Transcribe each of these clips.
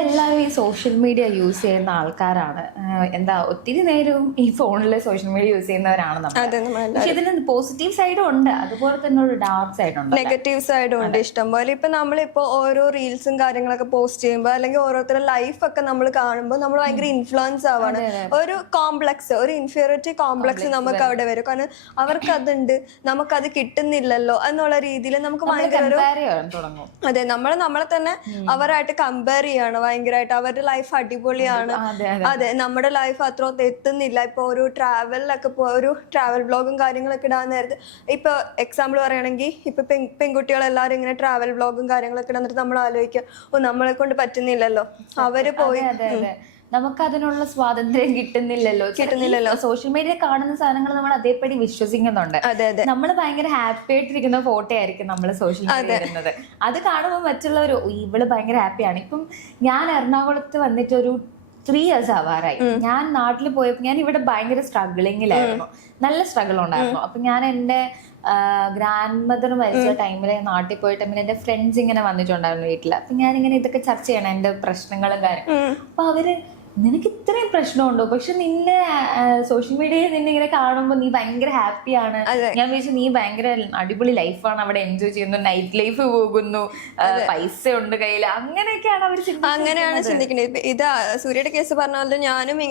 നമ്മളെല്ലാവരും ഈ social media use ചെയ്യുന്ന ആൾക്കാരാണ്. എന്താ ഒത്തിരി നേരവും ഈ ഫോണിൽ സോഷ്യൽ മീഡിയ യൂസ് ചെയ്യുന്നവരാണ് നമ്മൾ. പക്ഷെ ഇതിന് പോസിറ്റീവ് സൈഡും ഉണ്ട്, അതുപോലെ തന്നെ ഒരു ഡാർക്ക് സൈഡ് ഉണ്ട്, നെഗറ്റീവ് സൈഡും ഉണ്ട് ഇഷ്ടം പോലെ. ഇപ്പൊ നമ്മളിപ്പോ ഓരോ റീൽസും കാര്യങ്ങളൊക്കെ പോസ്റ്റ് ചെയ്യുമ്പോൾ അല്ലെങ്കിൽ ഓരോരുത്തരുടെ ലൈഫൊക്കെ നമ്മൾ കാണുമ്പോൾ നമ്മൾ ഭയങ്കര ഇൻഫ്ലുവൻസ് ആവാണ്. ഒരു കോംപ്ലക്സ്, ഒരു ഇൻഫീരിയോറിറ്റി കോംപ്ലക്സ് നമുക്ക് അവിടെ വരും. കാരണം അവർക്ക് അതുണ്ട്, നമുക്കത് കിട്ടുന്നില്ലല്ലോ എന്നുള്ള രീതിയിൽ നമുക്ക് ഭയങ്കര ഒരു അതെ നമ്മളെ തന്നെ അവരായിട്ട് കമ്പയർ ചെയ്യാണ് ഭയങ്കരമായിട്ട്. അവരുടെ ലൈഫ് അടിപൊളിയാണ്, അതെ നമ്മുടെ ലൈഫ് അത്ര എത്തുന്നില്ല. ഇപ്പൊ ഒരു ട്രാവലിലൊക്കെ ഒരു ട്രാവൽ വ്ളോഗും കാര്യങ്ങളൊക്കെ ഇടാൻ നേരത്ത് ഇപ്പൊ എക്സാമ്പിൾ പറയുകയാണെങ്കിൽ ഇപ്പൊ പെൺകുട്ടികളെല്ലാവരും ഇങ്ങനെ ട്രാവൽ വ്ളോഗും കാര്യങ്ങളൊക്കെ ഇടാന്നിട്ട് നമ്മൾ ആലോചിക്കുക, ഓ നമ്മളെ കൊണ്ട് പറ്റുന്നില്ലല്ലോ, അവര് പോയി നമുക്ക് അതിനുള്ള സ്വാതന്ത്ര്യം കിട്ടുന്നില്ലല്ലോ. സോഷ്യൽ മീഡിയ കാണുന്ന സാധനങ്ങൾ നമ്മൾ അതേപടി വിശ്വസിക്കുന്നുണ്ട്. നമ്മൾ ഭയങ്കര ഹാപ്പി ആയിട്ടിരിക്കുന്ന ഫോട്ടോ ആയിരിക്കും നമ്മൾ സോഷ്യൽ മീഡിയ ഇടുന്നത്. അത് കാണുമ്പോൾ മറ്റുള്ളവർ ഇവള് ഭയങ്കര ഹാപ്പിയാണ്. ഇപ്പം ഞാൻ എറണാകുളത്ത് വന്നിട്ട് ഒരു 3 years ആവാറായി. ഞാൻ നാട്ടിൽ പോയപ്പോൾ ഞാൻ ഇവിടെ ഭയങ്കര സ്ട്രഗിളിങ്ങിലായിരുന്നു, നല്ല സ്ട്രഗിൾ ഉണ്ടായിരുന്നു. അപ്പൊ ഞാൻ എൻ്റെ ഗ്രാൻഡ് മദർ മരിച്ച ടൈമിൽ നാട്ടിൽ പോയ ടൈമിൽ എൻ്റെ ഫ്രണ്ട്സ് ഇങ്ങനെ വന്നിട്ടുണ്ടായിരുന്നു വീട്ടിൽ. അപ്പൊ ഞാനിങ്ങനെ ഇതൊക്കെ ചർച്ച ചെയ്യണം, എൻ്റെ പ്രശ്നങ്ങളും കാര്യങ്ങളും. അപ്പൊ അവര് നിനക്ക് ഇത്രയും പ്രശ്നമുണ്ടോ, പക്ഷെ നിന്നെ സോഷ്യൽ മീഡിയയിൽ നിന്നെ ഇങ്ങനെ കാണുമ്പോൾ നീ ഭയങ്കര ഹാപ്പിയാണ്. ഞാൻ വിചാരിച്ചു നീ ഭയങ്കര അടിപൊളി ലൈഫാണ് അവിടെ എൻജോയ് ചെയ്യുന്നു, നൈറ്റ് ലൈഫ് പോകുന്നു, പൈസ ഉണ്ട് കയ്യിൽ, അങ്ങനെയൊക്കെയാണ് അവർ അങ്ങനെയാണ് ചിന്തിക്കുന്നത്. ഇത് സൂര്യയുടെ കേസ് പറഞ്ഞാൽ ഞാനും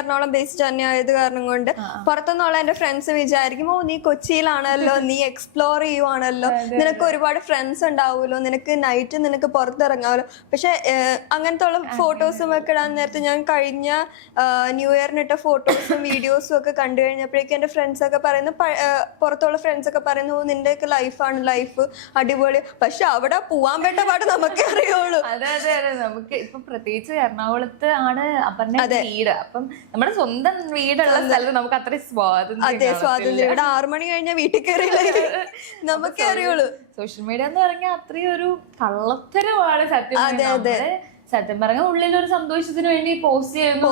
എറണാകുളം ബേസ്ഡ് തന്നെ ആയത് കാരണം കൊണ്ട് പുറത്തുനിന്നുള്ള എന്റെ ഫ്രണ്ട്സ് വിചാരിക്കും, ഓ നീ കൊച്ചിയിലാണല്ലോ, നീ എക്സ്പ്ലോർ ചെയ്യുവാണല്ലോ, നിനക്ക് ഒരുപാട് ഫ്രണ്ട്സ് ഉണ്ടാവുമല്ലോ, നിനക്ക് നൈറ്റ് നിനക്ക് പുറത്തിറങ്ങാമല്ലോ. പക്ഷെ അങ്ങനത്തെ ഉള്ള ഫോട്ടോസും ഒക്കെ ഇടാൻ നേരത്തെ ഞാൻ കഴിഞ്ഞ ന്യൂ ഇയറിനിട്ട ഫോട്ടോസും വീഡിയോസും ഒക്കെ കണ്ടു കഴിഞ്ഞപ്പോഴേക്കും എൻ്റെ ഫ്രണ്ട്സ് ഒക്കെ പറയുന്നു, പുറത്തുള്ള ഫ്രണ്ട്സ് ഒക്കെ പറയുന്നു, നിന്റെയൊക്കെ ലൈഫാണ് ലൈഫ് അടിപൊളി. പക്ഷെ അവിടെ പോവാൻ പറ്റ പാട് നമുക്കേ അറിയുള്ളൂ. അതെ നമുക്ക് ഇപ്പൊ പ്രത്യേകിച്ച് എറണാകുളത്ത് ആണ് അപർണ്ണ വീട്. അപ്പം നമ്മുടെ സ്വന്തം വീടുള്ള സ്ഥലത്ത് നമുക്ക് അത്ര സ്വാതന്ത്ര്യം ഇവിടെ 6 മണി കഴിഞ്ഞാൽ വീട്ടിൽ കയറിയില്ല നമുക്കേ അറിയുള്ളൂ. സോഷ്യൽ മീഡിയ എന്ന് പറഞ്ഞാൽ അത്രയും ഒരു കള്ളത്തരമാണ് സത്യം. സത്യം പറഞ്ഞ ഉള്ളിലൊരു സന്തോഷത്തിന് വേണ്ടി പോസ്റ്റ് ചെയ്യുന്നു,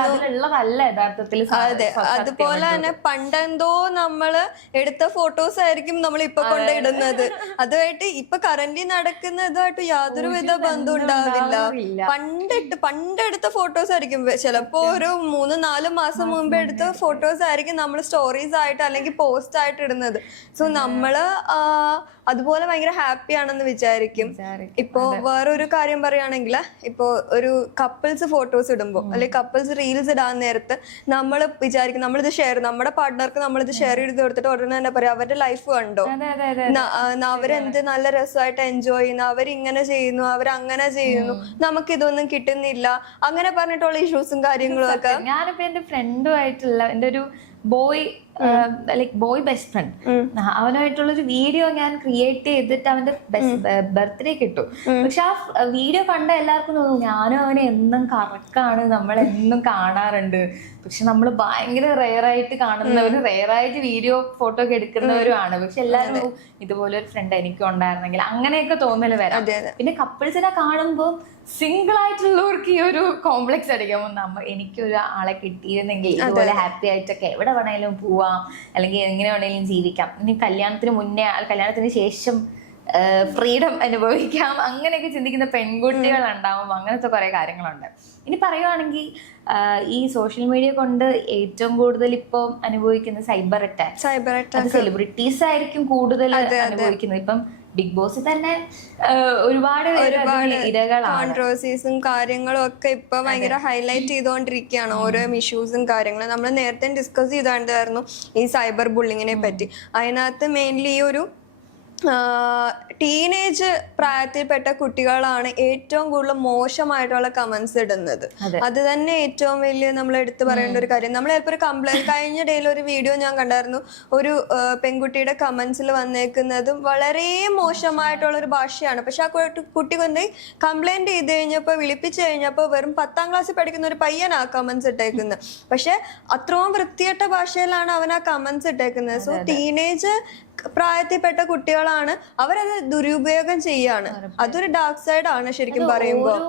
അതിലുള്ളതല്ല യഥാർത്ഥത്തിൽ. അതുപോലെ തന്നെ പണ്ടെന്തോ നമ്മള് എടുത്ത ഫോട്ടോസ് ആയിരിക്കും നമ്മൾ ഇപ്പൊ കൊണ്ടിടുന്നത്. അതുമായിട്ട് ഇപ്പൊ കറന്റ് നടക്കുന്ന ഇതുമായിട്ട് യാതൊരു വിധ ബന്ധം ഉണ്ടാവില്ല. പണ്ടെടുത്ത ഫോട്ടോസ് ആയിരിക്കും, ചിലപ്പോ ഒരു 3-4 മാസം മുമ്പ് എടുത്ത ഫോട്ടോസ് ആയിരിക്കും നമ്മൾ സ്റ്റോറീസ് ആയിട്ട് അല്ലെങ്കിൽ പോസ്റ്റ് ആയിട്ട് ഇടുന്നത്. സോ നമ്മള് അതുപോലെ ഭയങ്കര ഹാപ്പി ആണെന്ന് വിചാരിക്കും. ഇപ്പോ വേറൊരു കാര്യം പറയുകയാണെങ്കിൽ, ഇപ്പോ ഒരു കപ്പിൾസ് ഫോട്ടോസ് ഇടുമ്പോൾ അല്ലെങ്കിൽ കപ്പിൾസ് റീൽസ് ഇടാൻ നേരത്ത് നമ്മൾ വിചാരിക്കും നമ്മളിത് നമ്മുടെ പാർട്ട്ണർക്ക് നമ്മളിത് ഷെയർ ചെയ്ത് കൊടുത്തിട്ട് ഉടനെ തന്നെ പറയാം അവരുടെ ലൈഫ് കണ്ടോ, അവരെന്ത് നല്ല രസമായിട്ട് എൻജോയ് ചെയ്യുന്നു, അവരിങ്ങനെ ചെയ്യുന്നു, അവരങ്ങനെ ചെയ്യുന്നു, നമുക്ക് ഇതൊന്നും കിട്ടുന്നില്ല, അങ്ങനെ പറഞ്ഞിട്ടുള്ള ഇഷ്യൂസും കാര്യങ്ങളും ഒക്കെ. ഞാനിപ്പോ എന്റെ ഫ്രണ്ടുമായിട്ടുള്ള എൻ്റെ ഒരു ബോയ് ബെസ്റ്റ് ഫ്രണ്ട്, അവനായിട്ടുള്ളൊരു വീഡിയോ ഞാൻ ക്രിയേറ്റ് ചെയ്തിട്ട് അവന്റെ ബർത്ത്ഡേ കിട്ടും. പക്ഷെ ആ വീഡിയോ കണ്ട എല്ലാവർക്കും തോന്നും ഞാനും അവനെ എന്നും കറക്കാണ്, നമ്മൾ എന്നും കാണാറുണ്ട്. പക്ഷെ നമ്മൾ ഭയങ്കര റെയറായിട്ട് കാണുന്നവരും റെയറായിട്ട് വീഡിയോ ഫോട്ടോ ഒക്കെ എടുക്കുന്നവരുമാണ്. പക്ഷെ എല്ലാവരും ഇതുപോലെ ഒരു ഫ്രണ്ട് എനിക്കും ഉണ്ടായിരുന്നെങ്കിൽ അങ്ങനെയൊക്കെ തോന്നല് വരാം. പിന്നെ കപ്പിൾസിനെ കാണുമ്പോൾ സിംഗിൾ ആയിട്ടുള്ളവർക്ക് ഈ ഒരു കോംപ്ലക്സ് അടിക്കുമ്പോൾ എനിക്കൊരു ആളെ കിട്ടിയിരുന്നെങ്കിൽ ഇതുപോലെ ഹാപ്പി ആയിട്ടൊക്കെ എവിടെ വേണേലും പോവാം, അല്ലെങ്കിൽ എങ്ങനെ വേണേലും ജീവിക്കാം, ഇനി കല്യാണത്തിന് മുന്നേ കല്യാണത്തിന് ശേഷം ഫ്രീഡം അനുഭവിക്കാം, അങ്ങനെയൊക്കെ ചിന്തിക്കുന്ന പെൺകുട്ടികൾ ഉണ്ടാവും. അങ്ങനത്തെ കുറെ കാര്യങ്ങളുണ്ട്. ഇനി പറയുവാണെങ്കിൽ ഈ സോഷ്യൽ മീഡിയ കൊണ്ട് ഏറ്റവും കൂടുതൽ ഇപ്പോൾ അനുഭവിക്കുന്ന സൈബർ അറ്റാക്ക് സെലിബ്രിറ്റീസ് ആയിരിക്കും കൂടുതൽ അനുഭവിക്കുന്നത്. ഇപ്പം ബിഗ് ബോസ് തന്നെ ഒരുപാട് കോൺട്രോവേഴ്സീസും കാര്യങ്ങളും ഒക്കെ ഇപ്പൊ ഭയങ്കര ഹൈലൈറ്റ് ചെയ്തുകൊണ്ടിരിക്കുകയാണ്. ഓരോ ഇഷ്യൂസും കാര്യങ്ങളും നമ്മൾ നേരത്തെ ഡിസ്കസ് ചെയ്തായിരുന്നു ഈ സൈബർ ബുള്ളിങ്ങിനെ പറ്റി. അതിനകത്ത് മെയിൻലി ഈ ഒരു ടീനേജ് പ്രായത്തിൽപ്പെട്ട കുട്ടികളാണ് ഏറ്റവും കൂടുതൽ മോശമായിട്ടുള്ള കമന്റ്സ് ഇടുന്നത്. അത് തന്നെ ഏറ്റവും വലിയ നമ്മൾ എടുത്തു പറയേണ്ട ഒരു കാര്യം. നമ്മൾ ചിലപ്പോൾ ഒരു കംപ്ലൈന്റ് കഴിഞ്ഞ ഡേയിൽ ഒരു വീഡിയോ ഞാൻ കണ്ടായിരുന്നു, ഒരു പെൺകുട്ടിയുടെ കമന്റ്സിൽ വന്നേക്കുന്നതും വളരെ മോശമായിട്ടുള്ള ഒരു ഭാഷയാണ്. പക്ഷെ ആ കുട്ടി കൊണ്ട് കംപ്ലൈന്റ് ചെയ്ത് കഴിഞ്ഞപ്പോൾ വിളിപ്പിച്ചു കഴിഞ്ഞപ്പോൾ വെറും 10ാം ക്ലാസ്സിൽ പഠിക്കുന്ന ഒരു പയ്യനാ കമന്റ്സ് ഇട്ടേക്കുന്നത്. പക്ഷെ അത്രയും വൃത്തികെട്ട ഭാഷയിലാണ് അവൻ ആ കമന്റ്സ് ഇട്ടേക്കുന്നത്. സോ ടീനേജ് പ്രായത്തിൽപ്പെട്ട കുട്ടികളാണ്, അവരത് ദുരുപയോഗം ചെയ്യാണ്. അതൊരു ഡാർക്ക് സൈഡ് ആണ് ശരിക്കും പറയുമ്പോൾ.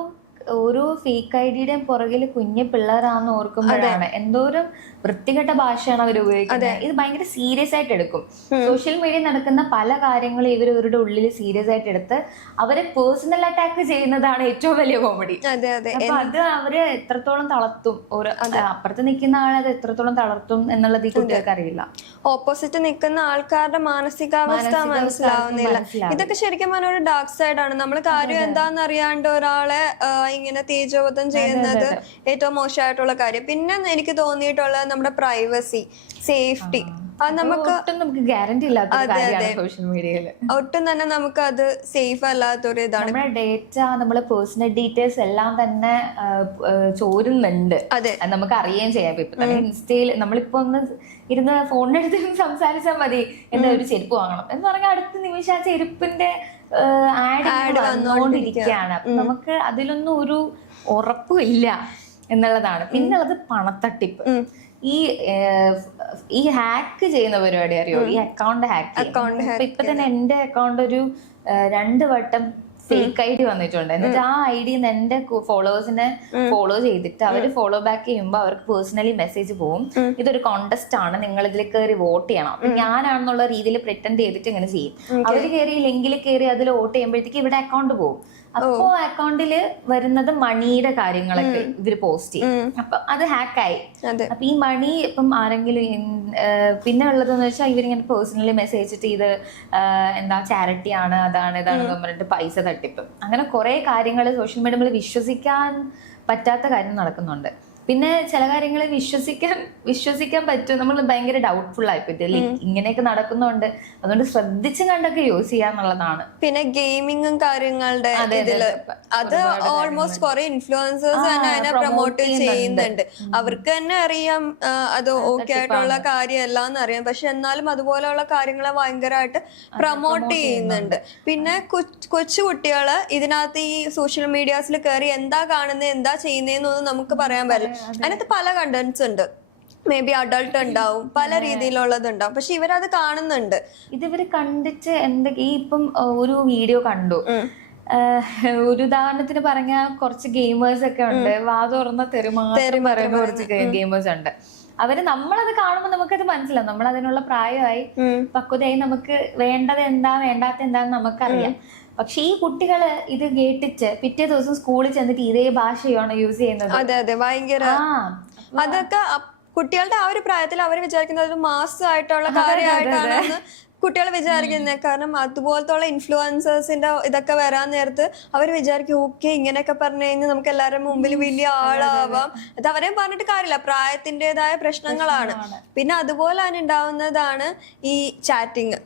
ഓരോ ഫേക്ക് ഐഡിയുടെയും പുറകിൽ കുഞ്ഞു പിള്ളേരാണെന്ന് ഓർക്കുമ്പോഴാണ് എന്തോരം വൃത്തികെട്ട ഭാഷയാണ് അവർ ഉപയോഗിക്കുന്നത്. ഇത് ഭയങ്കര സീരിയസ് ആയിട്ട് എടുക്കും. സോഷ്യൽ മീഡിയ നടക്കുന്ന പല കാര്യങ്ങളും ഇവരുടെ ഉള്ളിൽ സീരിയസ് ആയിട്ട് എടുത്ത് അവരെ പേഴ്സണൽ അറ്റാക്ക് ചെയ്യുന്നതാണ് ഏറ്റവും വലിയ കോമഡി. അപ്പൊ അത് അവര് എത്രത്തോളം തളർത്തും, അപ്പുറത്ത് നിൽക്കുന്ന ആളെ അത് എത്രത്തോളം തളർത്തും എന്നുള്ളത് ഈ കുട്ടികൾക്ക് അറിയില്ല. ഓപ്പോസിറ്റ് നിൽക്കുന്ന ആൾക്കാരുടെ മാനസികാവസ്ഥ മനസ്സിലാവുന്നില്ല. ഇതൊക്കെ ശരിക്കും പറഞ്ഞ ഒരു ഡാർക്ക് സൈഡ് ആണ്. നമ്മൾ കാര്യം എന്താന്ന് അറിയാണ്ട് ഒരാളെ ഇങ്ങനെ തേജോവധം ചെയ്യുന്നത് ഏറ്റവും മോശമായിട്ടുള്ള കാര്യം. പിന്നെ എനിക്ക് തോന്നിയിട്ടുള്ളത് നമ്മുടെ പ്രൈവസി, സേഫ്റ്റി, അത് നമുക്ക് ഗ്യാരണ്ടി ഇല്ലാത്ത സോഷ്യൽ മീഡിയയിൽ ഒട്ടും തന്നെ നമുക്ക് അത് സേഫ് അല്ലാത്തൊരു ഇതാണ്. നമ്മുടെ ഡേറ്റ, നമ്മളെ പേഴ്സണൽ ഡീറ്റെയിൽസ് എല്ലാം തന്നെ ചോരുന്നുണ്ട്. അതെ, നമുക്ക് അറിയുകയും ചെയ്യാം. ഇപ്പൊ തന്നെ ഇൻസ്റ്റയിൽ നമ്മളിപ്പോ ഒന്ന് ഇരുന്ന് ഫോണിനെടുത്ത് സംസാരിച്ചാൽ മതി, എന്താ ഒരു ചെരുപ്പ് വാങ്ങണം എന്ന് പറഞ്ഞാൽ അടുത്ത നിമിഷം ആ ചെരുപ്പിന്റെ ആഡ് വന്നുകൊണ്ടിരിക്കുകയാണ്. അപ്പൊ നമുക്ക് അതിലൊന്നും ഒരു ഉറപ്പും ഇല്ല എന്നുള്ളതാണ്. പിന്നുള്ളത് പണത്തട്ടിപ്പ്. ഈ ഹാക്ക് ചെയ്യുന്ന പരിപാടി അറിയോ? ഈ അക്കൗണ്ട് ഹാക്ക്. ഇപ്പൊ തന്നെ എന്റെ അക്കൗണ്ട് ഒരു 2 വട്ടം ഫേക്ക് ഐഡി വന്നിട്ടുണ്ട്. എന്നിട്ട് ആ ഐഡിന്ന് എന്റെ ഫോളോവേഴ്സിനെ ഫോളോ ചെയ്തിട്ട് അവര് ഫോളോ ബാക്ക് ചെയ്യുമ്പോൾ അവർക്ക് പേഴ്സണലി മെസ്സേജ് പോകും, ഇതൊരു കോntest ആണ്, നിങ്ങൾ ഇതിൽ കയറി വോട്ട് ചെയ്യണം. അപ്പൊ ഞാനാണെന്നുള്ള രീതിയിൽ പ്രിറ്റൻഡ് ചെയ്തിട്ട് ഇങ്ങനെ ചെയ്യും. അവര് കയറി ലിങ്കിൽ കയറി അതിൽ വോട്ട് ചെയ്യുമ്പോഴത്തേക്ക് ഇവിടെ അക്കൗണ്ട് പോകും. അപ്പോ അക്കൗണ്ടില് വരുന്നത് മണിയുടെ കാര്യങ്ങളൊക്കെ ഇവര് പോസ്റ്റ് ചെയ്യും. അപ്പൊ അത് ഹാക്കായി. അപ്പൊ ഈ മണി ഇപ്പം ആരെങ്കിലും പിന്നെ ഉള്ളതെന്ന് വെച്ചാൽ ഇവരിങ്ങനെ പേഴ്സണലി മെസ്സേജ് അയച്ചിട്ട് ഇത് എന്താ ചാരിറ്റി ആണ്, അതാണ് ഇതാണെന്ന് പറഞ്ഞിട്ട് പൈസ തട്ടിപ്പ്. അങ്ങനെ കുറെ കാര്യങ്ങൾ സോഷ്യൽ മീഡിയ നമ്മൾ വിശ്വസിക്കാൻ പറ്റാത്ത കാര്യം നടക്കുന്നുണ്ട്. പിന്നെ ചില കാര്യങ്ങൾ വിശ്വസിക്കാൻ പറ്റും. നമ്മൾ ഭയങ്കര ഡൗട്ട്ഫുൾ ആയിപ്പോയി ഇങ്ങനെയൊക്കെ നടക്കുന്നുണ്ട്. അതുകൊണ്ട് ശ്രദ്ധിച്ചും കണ്ടൊക്കെ യൂസ് ചെയ്യാന്നുള്ളതാണ്. പിന്നെ ഗെയിമിങ്ങും കാര്യങ്ങളുടെ ഇതില് അത് ഓൾമോസ്റ്റ് കുറെ ഇൻഫ്ലുവൻസേഴ്സ് തന്നെ അതിനെ പ്രൊമോട്ട് ചെയ്യുന്നുണ്ട്. അവർക്ക് തന്നെ അറിയാം അത് ഓക്കെ ആയിട്ടുള്ള കാര്യമല്ല എന്നറിയാം. പക്ഷെ എന്നാലും അതുപോലെയുള്ള കാര്യങ്ങളെ ഭയങ്കരമായിട്ട് പ്രൊമോട്ട് ചെയ്യുന്നുണ്ട്. പിന്നെ കൊച്ചു കുട്ടികള് ഇതിനകത്ത് ഈ സോഷ്യൽ മീഡിയാസിൽ കയറി എന്താ കാണുന്നത്, എന്താ ചെയ്യുന്നതെന്നൊന്നും നമുക്ക് പറയാൻ പറ്റില്ല. അതിനകത്ത് പല കണ്ടന്റ്സ് ഉണ്ട്. മേ ബി അഡൾട്ട് ഉണ്ടാവും, പല രീതിയിലുള്ളത് ഉണ്ടാവും. പക്ഷെ ഇവരത് കാണുന്നുണ്ട്. ഇതിവര് കണ്ടിട്ട് എന്തൊക്കെ ഇപ്പം ഒരു വീഡിയോ കണ്ടു, ഒരു ഉദാഹരണത്തിന് പറഞ്ഞ കുറച്ച് ഗെയിമേഴ്സ് ഒക്കെ ഉണ്ട്, വാ തുറന്ന തെരുമാറി പറയുന്ന കുറച്ച് ഗെയിമേഴ്സ് ഉണ്ട്. നമ്മളത് കാണുമ്പോൾ നമുക്കത് മനസ്സിലാവും. നമ്മൾ അതിനുള്ള പ്രായമായി പക്വതയായി, നമുക്ക് വേണ്ടത് എന്താ വേണ്ടാത്ത എന്താന്ന് നമുക്കറിയാം. പക്ഷെ ഈ കുട്ടികള് ഇത് കേട്ടിട്ട് പിറ്റേ ദിവസം സ്കൂളിൽ ചെന്നിട്ട് ഇതേ ഭാഷയാണ് യൂസ് ചെയ്യുന്നത്. അതെ അതെ, ഭയങ്കര അതൊക്കെ കുട്ടികളുടെ ആ ഒരു പ്രായത്തിൽ അവർ വിചാരിക്കുന്നത് ഒരു മാസമായിട്ടുള്ള കാര്യമായിട്ടാണ് കുട്ടികൾ വിചാരിക്കുന്നത്. കാരണം അതുപോലത്തുള്ള ഇൻഫ്ലുവൻസേഴ്സിന്റെ ഇതൊക്കെ വരാൻ നേരത്ത് അവർ വിചാരിക്കും ഓക്കെ ഇങ്ങനെയൊക്കെ പറഞ്ഞു കഴിഞ്ഞാൽ നമുക്ക് എല്ലാവരുടെ മുമ്പിൽ വലിയ ആളാവാം. അത് അവരെയും പറഞ്ഞിട്ട് കാര്യമില്ല, പ്രായത്തിൻ്റെതായ പ്രശ്നങ്ങളാണ്. പിന്നെ അതുപോലെ തന്നെ ഉണ്ടാവുന്നതാണ് ഈ ചാറ്റിങ്.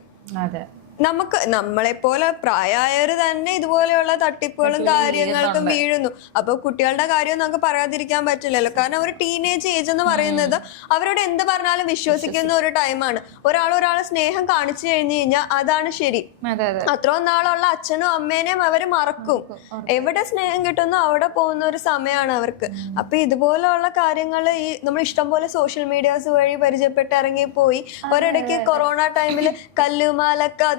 നമുക്ക് നമ്മളെപ്പോലെ പ്രായമായവര് തന്നെ ഇതുപോലെയുള്ള തട്ടിപ്പുകളും കാര്യങ്ങൾക്കും വീഴുന്നു. അപ്പൊ കുട്ടികളുടെ കാര്യം നമുക്ക് പറയാതിരിക്കാൻ പറ്റില്ലല്ലോ. കാരണം ഒരു ടീനേജ് ഏജ് എന്ന് പറയുന്നത് അവരോട് എന്ത് പറഞ്ഞാലും വിശ്വസിക്കുന്ന ഒരു ടൈമാണ്. ഒരാളെ സ്നേഹം കാണിച്ചു കഴിഞ്ഞു കഴിഞ്ഞാൽ അതാണ് ശരി. അത്രയും നാളുള്ള അച്ഛനും അമ്മേനെയും അവര് മറക്കും. എവിടെ സ്നേഹം കിട്ടുന്നോ അവിടെ പോകുന്ന ഒരു സമയമാണ് അവർക്ക്. അപ്പൊ ഇതുപോലെയുള്ള കാര്യങ്ങൾ ഈ നമ്മൾ ഇഷ്ടംപോലെ സോഷ്യൽ മീഡിയാസ് വഴി പരിചയപ്പെട്ട് ഇറങ്ങിപ്പോയി. ഒരിടയ്ക്ക് കൊറോണ ടൈമില് കല്ലുമാലൊക്കെ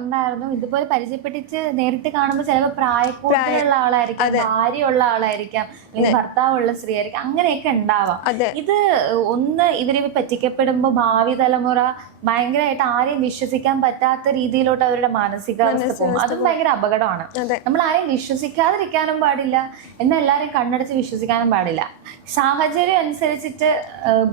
ഉണ്ടായിരുന്നു. ഇതുപോലെ പരിചയപ്പെട്ടിച്ച് നേരിട്ട് കാണുമ്പോൾ ചിലപ്പോൾ പ്രായക്കൂടുതലുള്ള ആളായിരിക്കാം, ഭാര്യയുള്ള ആളായിരിക്കാം, അല്ലെങ്കിൽ ഭർത്താവുള്ള സ്ത്രീ ആയിരിക്കും, അങ്ങനെയൊക്കെ ഉണ്ടാവാം. ഇത് ഇവര് പറ്റിക്കപ്പെടുമ്പോ ഭാവി തലമുറ ഭയങ്കരമായിട്ട് ആരെയും വിശ്വസിക്കാൻ പറ്റാത്ത രീതിയിലോട്ട് അവരുടെ മാനസികാവസ്ഥ പോകും. അതും ഭയങ്കര അപകടമാണ്. നമ്മൾ ആരെയും വിശ്വസിക്കാതിരിക്കാനും പാടില്ല, എന്നാൽ എല്ലാരെയും കണ്ണടച്ച് വിശ്വസിക്കാനും പാടില്ല. സാഹചര്യം അനുസരിച്ചിട്ട്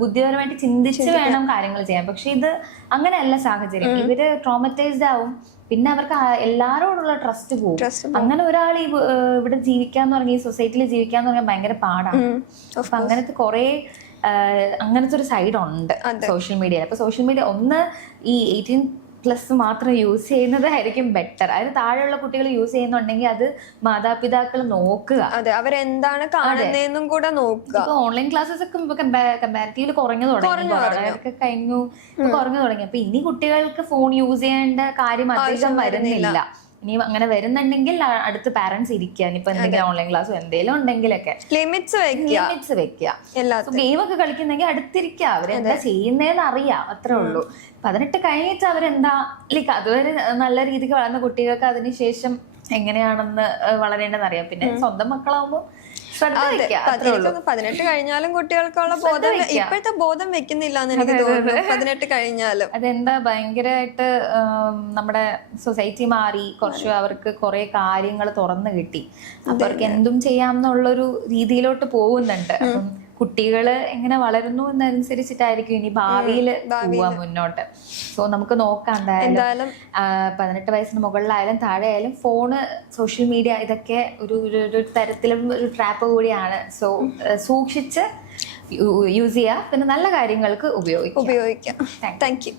ബുദ്ധിപരമായിട്ട് ചിന്തിച്ച് വേണം കാര്യങ്ങൾ ചെയ്യാൻ. പക്ഷെ ഇത് അങ്ങനെയല്ല സാഹചര്യം. ഇവര് ട്രോമറ്റൈസ്ഡ് ആവും. പിന്നെ അവർക്ക് എല്ലാരോടുള്ള ട്രസ്റ്റ് പോകും. അങ്ങനെ ഒരാൾ ഇവിടെ ജീവിക്കാന്ന് പറഞ്ഞാൽ, ഈ സൊസൈറ്റിയിൽ ജീവിക്കാന്ന് പറഞ്ഞാൽ ഭയങ്കര പാടാണ്. അപ്പൊ അങ്ങനത്തെ കുറെ അങ്ങനത്തെ ഒരു സൈഡ് ഉണ്ട് സോഷ്യൽ മീഡിയയിൽ. അപ്പൊ സോഷ്യൽ മീഡിയ ഈ 18+ മാത്രം യൂസ് ചെയ്യുന്നതായിരിക്കും ബെറ്റർ. അതിന് താഴെയുള്ള കുട്ടികൾ യൂസ് ചെയ്യുന്നുണ്ടെങ്കിൽ അത് മാതാപിതാക്കൾ നോക്കുക. അതെ, അവരെന്താണ് കാണുന്നതെന്നും കൂടെ നോക്കുക. ഇപ്പൊ ഓൺലൈൻ ക്ലാസ്സസ് ഒക്കെ കമ്പാരിറ്റീവ്ലി കുറഞ്ഞു തുടങ്ങി. അപ്പൊ ഇനി കുട്ടികൾക്ക് ഫോൺ യൂസ് ചെയ്യേണ്ട കാര്യം അധികം വരുന്നില്ല. ഇനി അങ്ങനെ വരുന്നുണ്ടെങ്കിൽ അടുത്ത് പാരന്റ്സ് ഇരിക്കുക, ഇപ്പൊ എന്തെങ്കിലും ഓൺലൈൻ ക്ലാസ്സോ എന്തെങ്കിലും ഉണ്ടെങ്കിലൊക്കെ ലിമിറ്റ്സ് വെക്കുക. ഗെയിമൊക്കെ കളിക്കുന്നെങ്കിൽ അടുത്തിരിക്കുക, അവരെന്താ ചെയ്യുന്നതെന്ന് അറിയാം, അത്രേ ഉള്ളൂ. 18 കഴിഞ്ഞിട്ട് അവരെന്താ ലൈക്ക് അതുവരെ നല്ല രീതിക്ക് വളർന്ന കുട്ടികൾക്ക് അതിനുശേഷം എങ്ങനെയാണെന്ന് വളരേണ്ടതെന്ന് അറിയാം. പിന്നെ സ്വന്തം മക്കളാവുമ്പോൾ 18 കഴിഞ്ഞാലും കുട്ടികൾക്കുള്ള ബോധം ഇപ്പോഴത്തെ ബോധം വെക്കുന്നില്ല എന്ന് എനിക്ക് തോന്നുന്നു. 18 കഴിഞ്ഞാലും അതെന്താ ഭയങ്കരമായിട്ട് നമ്മുടെ സൊസൈറ്റി മാറി, കുറച്ച് അവർക്ക് കുറെ കാര്യങ്ങൾ തുറന്നു കിട്ടി, അവർക്ക് എന്തും ചെയ്യാമെന്നുള്ളൊരു രീതിയിലോട്ട് പോകുന്നുണ്ട്. അപ്പം കുട്ടികള് എങ്ങനെ വളരുന്നു എന്നനുസരിച്ചിട്ടായിരിക്കും ഇനി ഭാവിയിൽ പോവാ മുന്നോട്ട്. സോ നമുക്ക് നോക്കാം എന്തായാലും 18 വയസ്സിന് മുകളിലായാലും താഴെ ആയാലും ഫോണ്, സോഷ്യൽ മീഡിയ ഇതൊക്കെ ഒരു തരത്തിലും ഒരു ട്രാപ്പ് കൂടിയാണ്. സോ സൂക്ഷിച്ച് യൂസ് ചെയ്യുക, പിന്നെ നല്ല കാര്യങ്ങൾക്ക് ഉപയോഗിക്കാം. Thank you.